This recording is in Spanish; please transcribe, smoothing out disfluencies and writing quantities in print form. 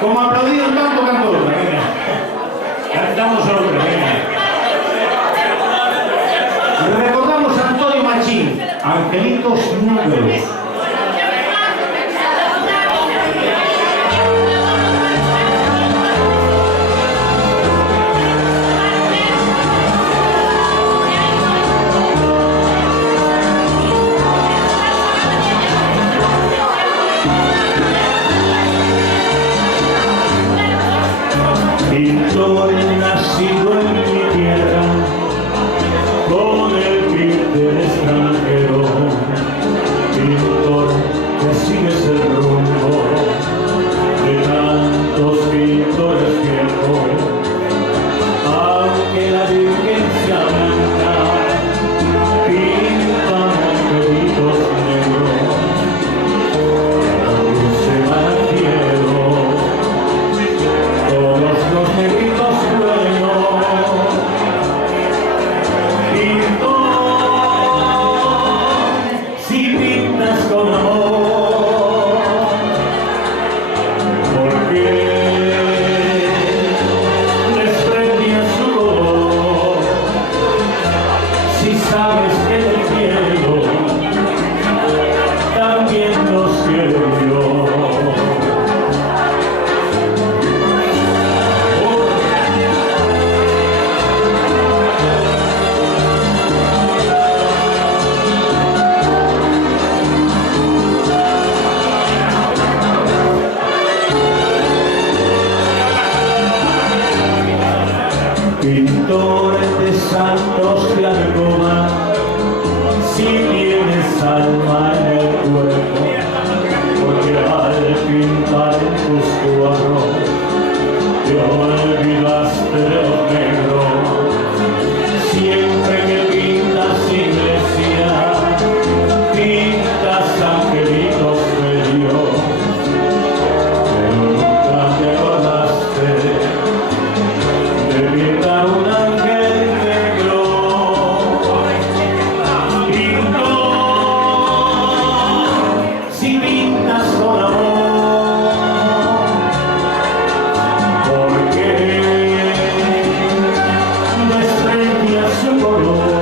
Como aplaudido el tanto cantor, venga. Cantamos otra, venga. Recordamos a Antonio Machín, Angelitos Negros. Pintor nacido en mi tierra, con el pie del extranjero, pintor que sigues el rumbo de tantos pintores viejos, aunque la Virgen sea blanca, pintan angelitos negros, se van al cielo. Todos los negritos buenos, pintor, si pintas con amor, porque desprecias su color, si sabes que el cielo también nos quiere Dios. Pintores de santos de alcoba, si tienes alma en el cuerpo, porque al pintar tus cuadros te olvidaste de los negros. Siempre que pintas iglesia, pintas angelitos de Dios, pero nunca te acordaste de pintar un ángel negro. Pintor, si pintas con amor, porque color.